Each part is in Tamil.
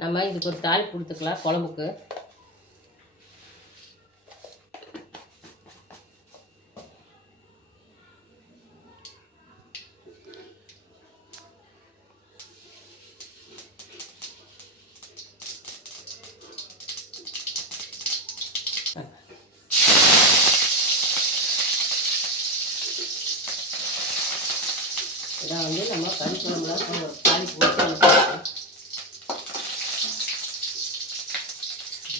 நம்ம இதுக்கு ஒரு தாளிப்பு கொடுத்துக்கலாம் குழம்புக்கு. இதான் வந்து நம்ம கறி குழம்புல ஒரு தாளிப்பு கொடுத்து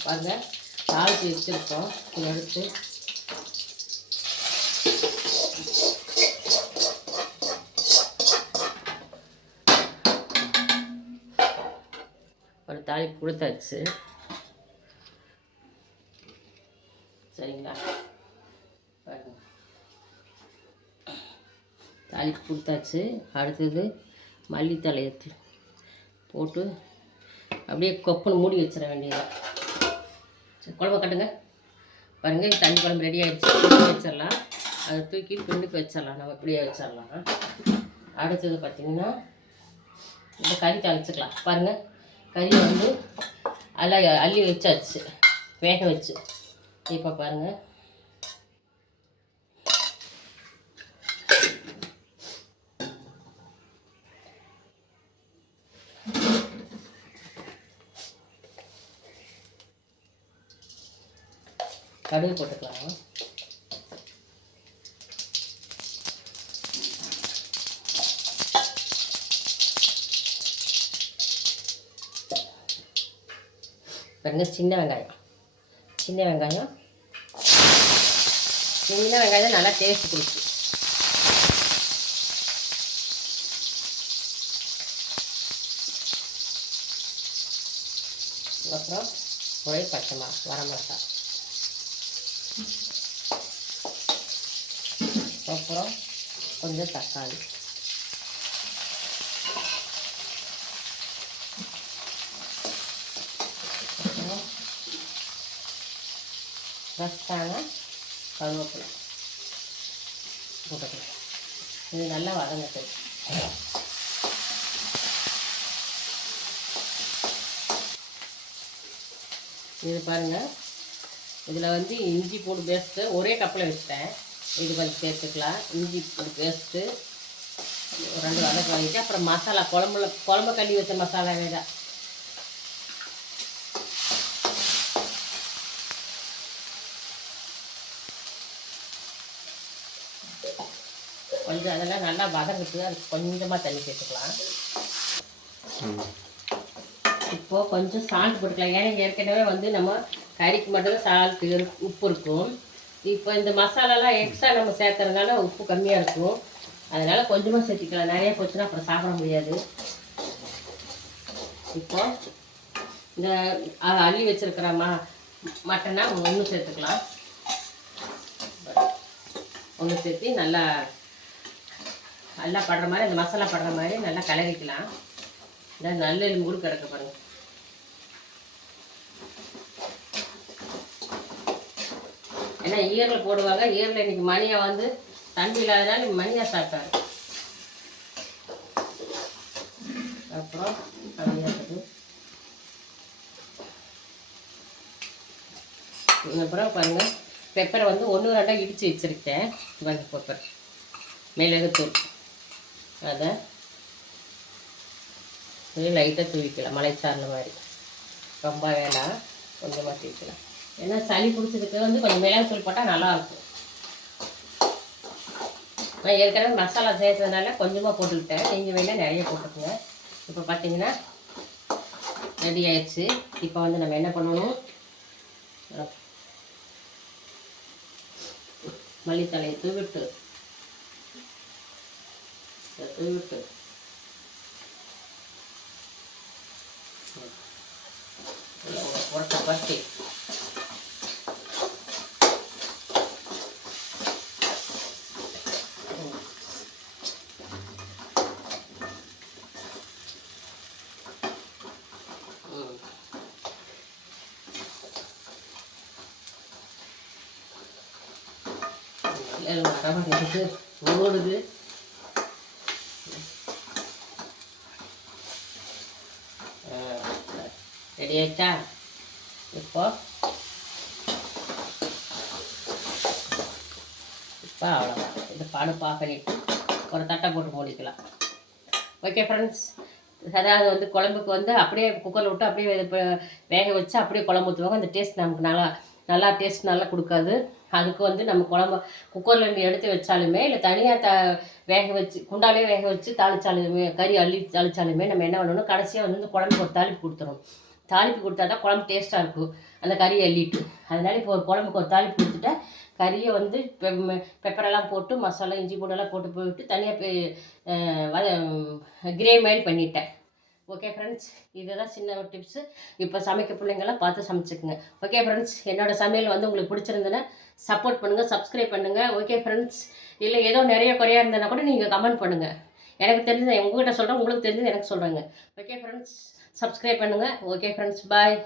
பாருங்கள். தாளித்து வச்சுருக்கோம். இதை எடுத்து ஒரு தாளிப்பு கொடுத்தாச்சு. சரிங்களா? பாருங்கள், தாளிப்பு கொடுத்தாச்சு. அடுத்தது மல்லித்தலையை போட்டு அப்படியே கொப்புன்னு மூடி வச்சிட வேண்டியதான். குழம்பு கட்டுங்க. பாருங்கள், தண்ணி குழம்பு ரெடி ஆகிடுச்சு. வச்சிடலாம். அதை தூக்கி பின்னுக்கு வச்சிடலாம். நம்ம இப்படியே வச்சிடலாம். அடுத்தது பார்த்திங்கன்னா இந்த கறி தாளிச்சிக்கலாம். பாருங்கள், கறியை வந்து அள்ளி வச்சாச்சு, வேக வச்சு. இப்போ பாருங்கள், கடுகு போட்டுக்கலாம். பாருங்க, சின்ன வெங்காயம் நல்லா டேஸ்ட் கொடுக்கும். அப்புறம் ஒரே பச்சை வரமிளகாய், அப்புறம் கொஞ்சம் தக்காளி, அப்புறம் ஃப்ரெஷ்ஷான கருவேப்பிலை போட்டுக்கலாம். இது நல்லா வதங்கட்டு. இது பாருங்கள், இதில் வந்து இஞ்சி பூண்டு பேஸ்ட்டு ஒரே கப்பில் வச்சுட்டேன். இது கொஞ்சம் சேர்த்துக்கலாம். இஞ்சி பூண்டு பேஸ்ட்டு ஒரு 2 வதக்கு வாங்கிட்டு, அப்புறம் மசாலா குழம்பு கள்ளி வச்ச மசாலாவே தான். கொஞ்சம் அதெல்லாம் நல்லா வதங்கிட்டு அதுக்கு கொஞ்சமாக தண்ணி சேர்த்துக்கலாம். இப்போது கொஞ்சம் சால்ட் போட்டுக்கலாம். ஏன்னா ஏற்கனவே வந்து நம்ம கறிக்கு மட்டும்தான் சால்ட்டு உப்பு இருக்கும். இப்போ இந்த மசாலாலாம் எக்ஸ்ட்ரா நம்ம சேர்த்துறதுனால உப்பு கம்மியாக இருக்கும். அதனால் கொஞ்சமாக சேர்த்திக்கலாம். நிறைய போச்சுன்னா அப்புறம் சாப்பிட முடியாது. இப்போ இந்த அள்ளி வச்சுருக்கிற மட்டனை ஒன்று சேர்த்துக்கலாம். ஒன்று சேர்த்து நல்லா படுற மாதிரி, அந்த மசாலா படுற மாதிரி நல்லா கிளறிக்கலாம். இந்த நல்ல எலும்பு கூட கிடக்க பாருங்கள். ஏன்னா ஈரல் போடுவாங்க. ஈரல் இன்னைக்கு மணியா வந்து தண்ணி இல்லாதனால மணியா சாப்பிட்டாரு. அப்புறம் அப்புறம் பாருங்கள், பெப்பரை வந்து 1 2 இடித்து வச்சுருக்கேன். பெப்பர் மிளகுத்தூள் அதை லைட்டாக தூவிக்கலாம். மலைச்சார்ந்த மாதிரி ரொம்ப வேண்டாம், கொஞ்சமாக தூவிக்கலாம். ஏன்னா சளி பிடிச்சதுக்கு வந்து கொஞ்சம் மிளகுத்தூள் போட்டால் நல்லாயிருக்கும். நான் ஏற்கனவே மசாலா சேர்த்ததுனால கொஞ்சமாக போட்டுக்கிட்டேன். நீங்கள் வேணால் நிறைய போட்டுக்கோங்க. இப்போ பார்த்தீங்கன்னா ரெடி ஆயிடுச்சு. இப்போ வந்து நம்ம என்ன பண்ணணும், மல்லித்தலையை தூவிட்டு உரட்ட பருத்தி வரமாட்டேங்குது, ஓடுது. ரெடி ஆயிடுச்சா? இப்போ அவ்வளோதான். இது அடுப்பு ஆஃப் பண்ணிவிட்டு ஒரு தட்டை போட்டு மூடிக்கலாம். ஓகே ஃப்ரெண்ட்ஸ், அதாவது வந்து குழம்புக்கு வந்து அப்படியே குக்கரில் விட்டு அப்படியே இப்போ வேக வச்சு அப்படியே குழம்பு ஊற்றுவாங்க. அந்த டேஸ்ட் நமக்கு நல்லா டேஸ்ட் நல்லா கொடுக்காது. அதுக்கு வந்து நம்ம குழம்பு குக்கரில் எடுத்து வச்சாலுமே இல்லை தனியாக வேக வச்சு குண்டாலே வேக வச்சு தாளிச்சாலுமே கறி அள்ளி தாளிச்சாலுமே நம்ம என்ன பண்ணணும், கடைசியாக வந்து இந்த குழம்புக்கு ஒரு தாளிப்பு கொடுத்துரும். தாளிப்பு கொடுத்தா தான் குழம்பு டேஸ்ட்டாக இருக்கும், அந்த கறியை அள்ளிட்டு. அதனால இப்போ ஒரு குழம்புக்கு ஒரு தாளிப்பு கொடுத்துட்டா கறியை வந்து பெப்பரெல்லாம் போட்டு மசாலா இஞ்சி பூண்டெல்லாம் போட்டு தனியாக கிரேவி மாதிரி பண்ணிட்டேன். ஓகே ஃப்ரெண்ட்ஸ், இதுதான் சின்ன ஒரு டிப்ஸு. இப்போ சமைக்க பிள்ளைங்கள்லாம் பார்த்து சமைச்சிக்குங்க. ஓகே ஃப்ரெண்ட்ஸ், என்னோடய சமையல் வந்து உங்களுக்கு பிடிச்சிருந்ததுன்னா சப்போர்ட் பண்ணுங்கள், சப்ஸ்கிரைப் பண்ணுங்கள். ஓகே ஃப்ரெண்ட்ஸ், இல்லை ஏதோ நிறைய குறையாக இருந்ததுன்னா கூட நீங்கள் கமெண்ட் பண்ணுங்கள். எனக்கு தெரிஞ்சது உங்கள்கிட்ட சொல்கிறேன், உங்களுக்கு தெரிஞ்சது எனக்கு சொல்கிறேங்க. ஓகே ஃப்ரெண்ட்ஸ், சப்ஸ்கிரைப் பண்ணுங்கள். ஓகே ஃப்ரெண்ட்ஸ், பாய்.